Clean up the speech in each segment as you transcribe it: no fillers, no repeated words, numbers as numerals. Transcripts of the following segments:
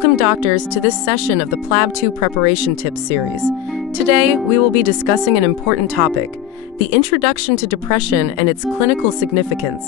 Welcome, doctors, to this session of the PLAB 2 Preparation Tips series. Today, we will be discussing an important topic, the introduction to depression and its clinical significance.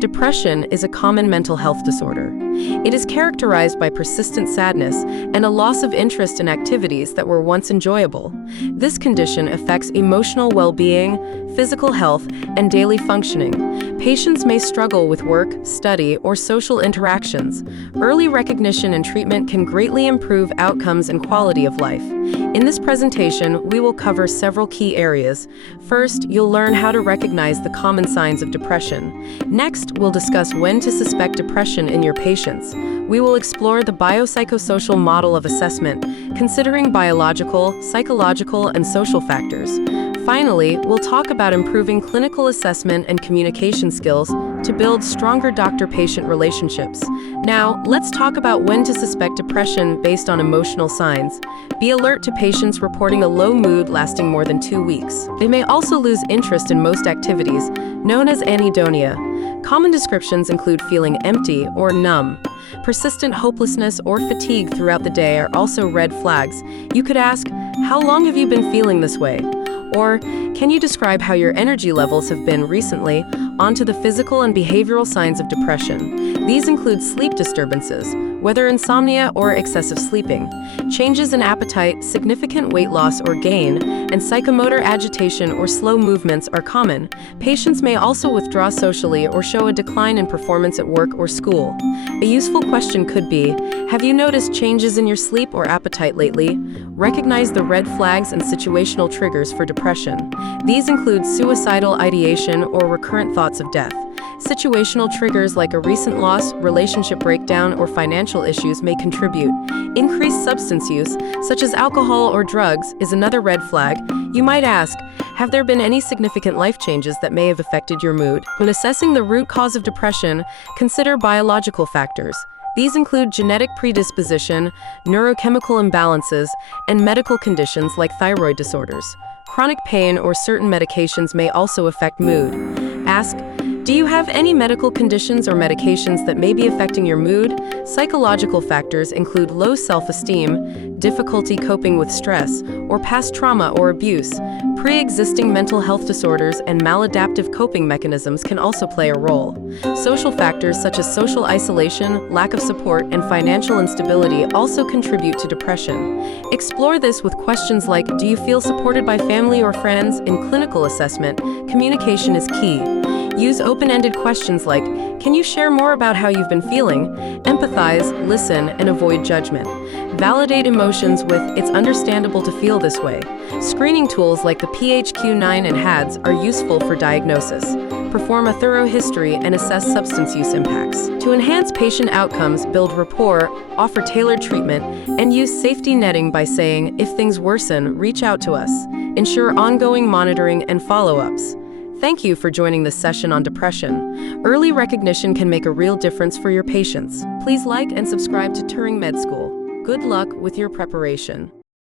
Depression is a common mental health disorder. It is characterized by persistent sadness and a loss of interest in activities that were once enjoyable. This condition affects emotional well-being, physical health, and daily functioning. Patients may struggle with work, study, or social interactions. Early recognition and treatment can greatly improve outcomes and quality of life. In this presentation, we will cover several key areas. First, you'll learn how to recognize the common signs of depression. Next, we'll discuss when to suspect depression in your patients. We will explore the biopsychosocial model of assessment, considering biological, psychological, and social factors. Finally, we'll talk about improving clinical assessment and communication skills to build stronger doctor-patient relationships. Now, let's talk about when to suspect depression based on emotional signs. Be alert to patients reporting a low mood lasting more than 2 weeks. They may also lose interest in most activities, known as anhedonia. Common descriptions include feeling empty or numb. Persistent hopelessness or fatigue throughout the day are also red flags. You could ask, how long have you been feeling this way? Or, can you describe how your energy levels have been recently? On to the physical and behavioral signs of depression. These include sleep disturbances, whether insomnia or excessive sleeping, changes in appetite, significant weight loss or gain, and psychomotor agitation or slow movements are common. Patients may also withdraw socially or show a decline in performance at work or school. A useful question could be, have you noticed changes in your sleep or appetite lately? Recognize the red flags and situational triggers for depression. These include suicidal ideation or recurrent thoughts of death. Situational triggers like a recent loss, relationship breakdown, or financial issues may contribute. Increased substance use, such as alcohol or drugs, is another red flag. You might ask, have there been any significant life changes that may have affected your mood? When assessing the root cause of depression, consider biological factors. These include genetic predisposition, neurochemical imbalances, and medical conditions like thyroid disorders. Chronic pain or certain medications may also affect mood. Ask, do you have any medical conditions or medications that may be affecting your mood? Psychological factors include low self-esteem, difficulty coping with stress, or past trauma or abuse. Pre-existing mental health disorders and maladaptive coping mechanisms can also play a role. Social factors such as social isolation, lack of support, and financial instability also contribute to depression. Explore this with questions like, do you feel supported by family or friends? In clinical assessment, communication is key. Use open-ended questions like, can you share more about how you've been feeling? Empathize, listen, and avoid judgment. Validate emotions with, it's understandable to feel this way. Screening tools like the PHQ-9 and HADS are useful for diagnosis. Perform a thorough history and assess substance use impacts. To enhance patient outcomes, build rapport, offer tailored treatment, and use safety netting by saying, if things worsen, reach out to us. Ensure ongoing monitoring and follow-ups. Thank you for joining this session on depression. Early recognition can make a real difference for your patients. Please like and subscribe to Turingmedschool. Good luck with your preparation.